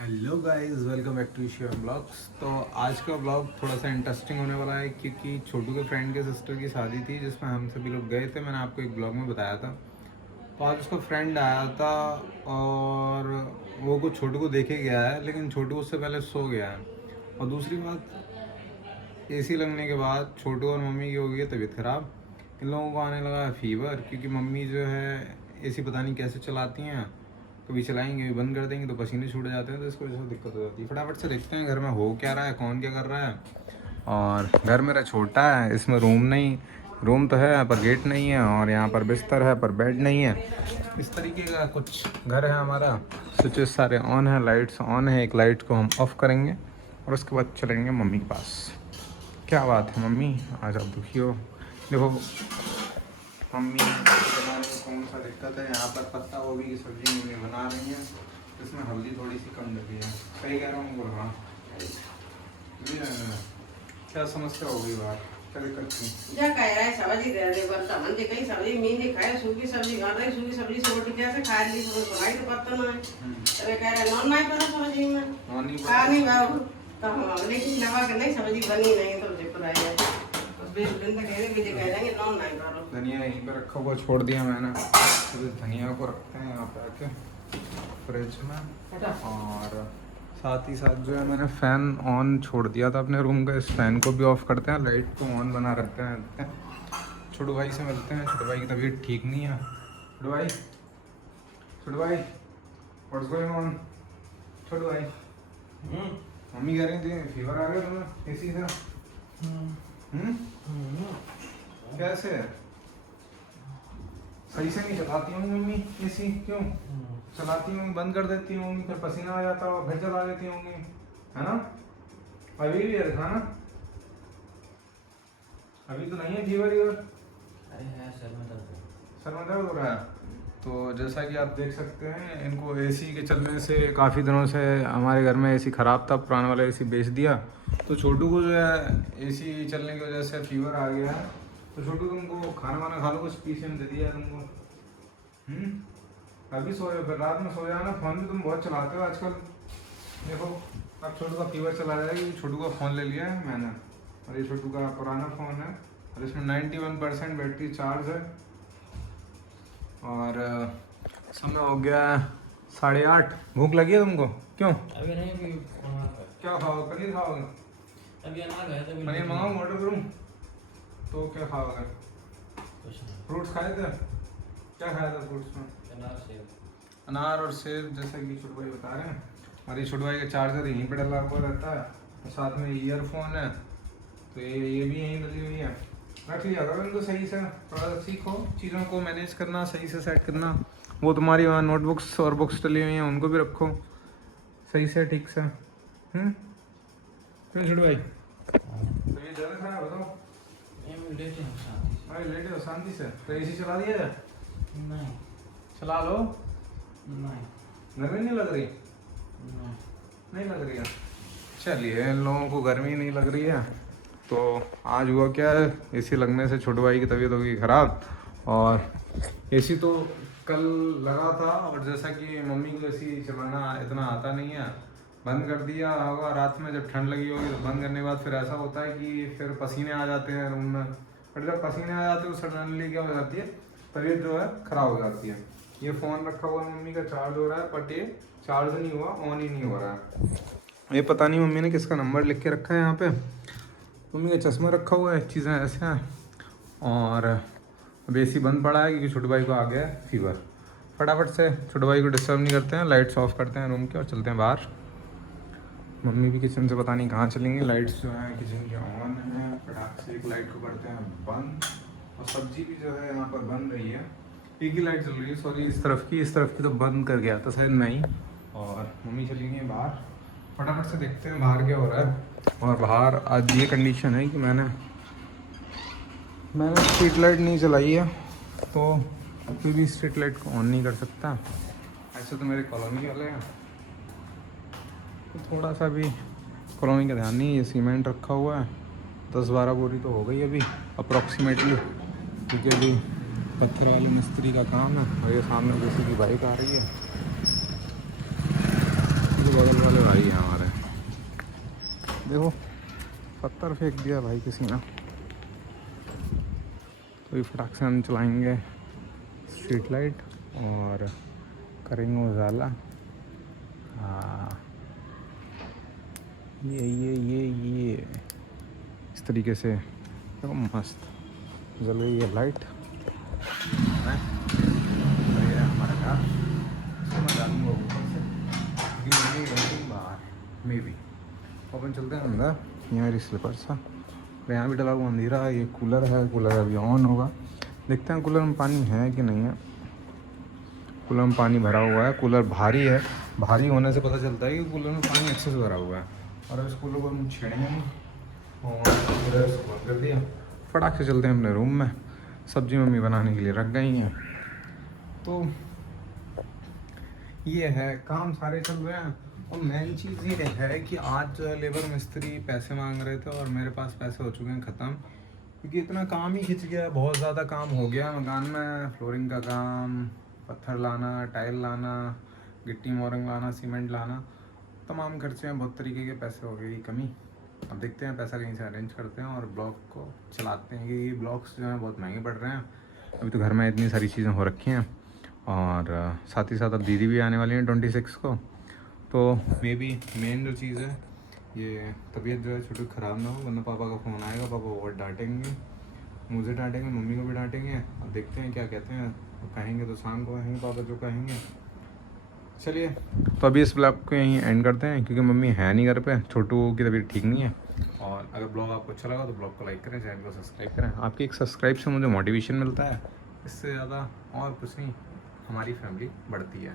Hello guys, welcome back to Shivam blogs. तो आज का ब्लॉग थोड़ा सा इंटरेस्टिंग होने वाला है क्योंकि छोटू के फ्रेंड के सिस्टर की शादी थी जिसमें हम सभी लोग गए थे। मैंने आपको एक ब्लॉग में बताया था। तो आज उसका फ्रेंड आया था और वो कुछ छोटू को देखे गया है, लेकिन छोटू उससे पहले सो गया है। और दूसरी बात, एसी लगने के बाद छोटू और मम्मी की हो गई है तबीयत ख़राब। इन लोगों को आने लगा है फीवर, क्योंकि मम्मी जो है एसी पता नहीं कैसे चलाती हैं, कभी चलाएंगे कभी बंद कर देंगे तो पसीने छूट जाते हैं, तो इसकी वजह से दिक्कत हो जाती है। फटाफट से देखते हैं घर में हो क्या रहा है, कौन क्या कर रहा है। और घर मेरा छोटा है, इसमें रूम तो है पर गेट नहीं है, और यहाँ पर बिस्तर है पर बेड नहीं है। इस तरीके का कुछ घर है हमारा। स्विचेस सारे ऑन है, लाइट्स ऑन है। एक लाइट को हम ऑफ़ करेंगे और उसके बाद चलेंगे मम्मी के पास। क्या बात है मम्मी, आज आप दुखी हो? देखो मम्मी बनाने में कौन सा दिक्कत है। यहाँ पर पत्ता गोभी की सब्जी मम्मी बना रही है, इसमें हल्दी थोड़ी सी कम लगी है। सही कह रहा हूँ बोल रहा? क्या समस्या हो गई बात, क्या दिक्कत थी? क्या कह रहा है सब्जी दे दे बरता मन जे कहीं सब्जी मी नहीं खाए सूखी सब्जी खा रही सूखी सब्जी से रोटी कैसे खा ली तो भाई तो पता ना है। अरे कह रहा नॉन नहीं बना सब्जी में खा नहीं बाबू तो हम लेकिन नवा के नहीं सब्जी बनी नहीं तो जे पता है उस बीच दिन तक कह रहे भी कह रहे नॉन नहीं करो। धनिया यहीं पे रखा हुआ छोड़ दिया मैंने, तो इस धनिया को रखते हैं यहाँ पे आके फ्रिज में। और साथ ही साथ जो है मैंने फ़ैन ऑन छोड़ दिया था अपने रूम का, इस फ़ैन को भी ऑफ़ करते हैं, लाइट को ऑन बना रखते हैं। छोटू भाई से मिलते हैं। छोटू भाई की तबीयत ठीक नहीं है। छोटू भाई, छोटू भाई, व्हाट्स गोइंग ऑन? छोटू भाई, मम्मी कह रही थी फीवर आ गया तुम्हें एसी से। कैसे? सही से नहीं चलाती होंगी मम्मी एसी? क्यों चलाती होंगी? बंद कर देती होंगी, फिर पसीना आ जाता होगा, फिर चला देती होंगी, है ना? अभी भी है ना? अभी तो नहीं है फीवर? सर में दर्द हो रहा है। तो जैसा कि आप देख सकते हैं, इनको एसी के चलने से काफ़ी दिनों से हमारे घर में एसी ख़राब था, पुराना वाला एसी बेच दिया। तो छोटू को जो है एसी चलने की वजह से फीवर आ गया है। तो छोटू तुमको खाना वाना खा लो, कुछ पीछे में दे दिया है तुमको। अभी सोए, फिर रात में सो जाना। फ़ोन भी तुम बहुत चलाते हो आजकल। देखो अब छोटू का फीवर चला जाएगा क्योंकि छोटू का फ़ोन ले लिया है मैंने, और ये छोटू का पुराना फ़ोन है और इसमें 91% बैटरी चार्ज है। और समय हो गया 8:30। भूख लगी है तुमको? क्यों? अभी नहीं, अभी क्या खाओगे? पनीर खाओगे? अभी अनार है तभी पनीर मंगाऊँ, ऑर्डर करूँ? तो क्या खाओगे? कुछ नहीं। फ्रूट्स खाए थे? क्या खाया था फ्रूट्स में? अनार सेब। अनार और सेब, जैसा कि छोटू भाई बता रहे हैं। और ये छोटू भाई का चार्जर यहीं पर डला हुआ रहता है, और साथ में ईयरफोन है, तो ये भी यहीं डली हुई है। रख लिया करो इनको सही से, थोड़ा सा सीखो चीज़ों को मैनेज करना, सही से सेट करना। वो तुम्हारी वहाँ नोटबुक्स और बुक्स डली हुई हैं, उनको भी रखो सही से, ठीक से। क्यों छोटू भाई, तो ये ज़्यादा खराब बताओ? मैं लेटे हूँ शांति से। अरे लेटे हो शांति से, तो एसी चला दिया जाए? नहीं चला लो। नहीं गर्मी नहीं लग रही? नहीं। नहीं लग रही है? चलिए, इन लोगों को गर्मी नहीं लग रही है। तो आज हुआ क्या है, एसी लगने से छोटू भाई की तबीयत हो गई ख़राब। और एसी तो कल लगा था, और जैसा कि मम्मी को एसी चलाना इतना आता नहीं है, बंद कर दिया होगा रात में जब ठंड लगी होगी। तो बंद करने के बाद फिर ऐसा होता है कि फिर पसीने आ जाते हैं रूम में, और जब पसीने आ जाते हैं तो सडनली क्या हो जाती है, तबीयत जो है ख़राब हो जाती है। ये फ़ोन रखा हुआ मम्मी का, चार्ज हो रहा है, बट ये चार्ज नहीं हुआ, ऑन ही नहीं हो रहा है। ये पता नहीं मम्मी ने किसका नंबर लिख के रखा है यहाँ पे। मम्मी का चश्मा रखा हुआ है, चीज़ें ऐसे हैं। और अब एसी बंद पड़ा है क्योंकि छोटू भाई को आ गया है फीवर। फटाफट से छोटू भाई को डिस्टर्ब नहीं करते हैं, लाइट्स ऑफ करते हैं रूम के और चलते हैं बाहर। मम्मी भी किचन से पता नहीं कहाँ चलेंगी। लाइट्स जो हैं किचन के ऑन है, फटाक से एक लाइट को करते हैं बंद, और सब्जी भी जो है यहाँ पर बन रही है। एक ही लाइट चल रही है, सॉरी, इस तरफ की तो बंद कर गया था शायद मैं ही। और मम्मी चली गई बाहर। फटाफट से देखते हैं बाहर क्या हो रहा है। और बाहर आज ये कंडीशन है कि मैंने स्ट्रीट लाइट नहीं चलाई है, तो कोई भी स्ट्रीट लाइट को ऑन नहीं कर सकता। ऐसे तो मेरे कॉलोनी वाले हैं, तो थोड़ा सा भी कॉलोनी का ध्यान नहीं। ये सीमेंट रखा हुआ है, 10-12 बोरी तो हो गई अभी अप्रॉक्सीमेटली, क्योंकि अभी पत्थर वाले मिस्त्री का काम है। और ये सामने जैसे कि बाइक आ रही है, जो बगल वाले भाई है हमारे। देखो पत्थर फेंक दिया भाई किसी ने, तो ये फटाक से हम चलाएंगे स्ट्रीट लाइट और करेंगे उजाला। हाँ ये इस तरीके से देखो मस्त जल गई है लाइट। ये हमारा घर, इसको मैं डालूंगा ऊपर से क्योंकि मम्मी गई बाहर मे भी। अपन चलते हैं अंदर, ये मेरी स्लीपर्स है और यहाँ भी डला हुआ अंधेरा है। ये कूलर है, कूलर अभी ऑन होगा, देखते हैं कूलर में पानी है कि नहीं है। कूलर में पानी भरा हुआ है, कूलर भारी है, भारी होने से पता चलता है कि कूलर में पानी अच्छे से भरा हुआ है। और इस कूलर को हम छेड़ेंगे नहीं और कूलर से बंद कर दिया। फटाक से चलते हैं अपने रूम में, सब्जी मम्मी बनाने के लिए रख गई हैं। तो ये है, काम सारे चल रहे हैं। और मेन चीज़ ये है कि आज लेबर मिस्त्री पैसे मांग रहे थे और मेरे पास पैसे हो चुके हैं ख़त्म, क्योंकि इतना काम ही खिंच गया, बहुत ज़्यादा काम हो गया मकान में। फ्लोरिंग का काम, पत्थर लाना, टाइल लाना, गिट्टी मोरंग लाना, सीमेंट लाना, तमाम खर्चे हैं, बहुत तरीके के पैसे हो गई कमी। अब देखते हैं पैसा कहीं से अरेंज करते हैं और ब्लॉग को चलाते हैं, क्योंकि ब्लॉग्स जो हैं बहुत महंगे पड़ रहे हैं। अभी तो घर में इतनी सारी चीज़ें हो रखी हैं और साथ ही साथ अब दीदी भी आने वाली हैं 26 को। तो मे बी मेन जो चीज़ है, ये तबीयत जो है छोटी ख़राब ना हो, वरना पापा का फ़ोन आएगा, पापा बहुत डांटेंगे, मुझे डांटेंगे, मम्मी को भी डांटेंगे। अब देखते हैं क्या कहते हैं, कहेंगे तो शाम को कहेंगे पापा जो कहेंगे। चलिए तो अभी इस ब्लॉग को यहीं एंड करते हैं, क्योंकि मम्मी है नहीं घर पे, छोटू की तबीयत ठीक नहीं है। और अगर ब्लॉग आपको अच्छा लगा तो ब्लॉग को लाइक करें, चैनल को सब्सक्राइब करें। आपके एक सब्सक्राइब से मुझे मोटिवेशन मिलता है, इससे ज़्यादा और कुछ नहीं, हमारी फैमिली बढ़ती है।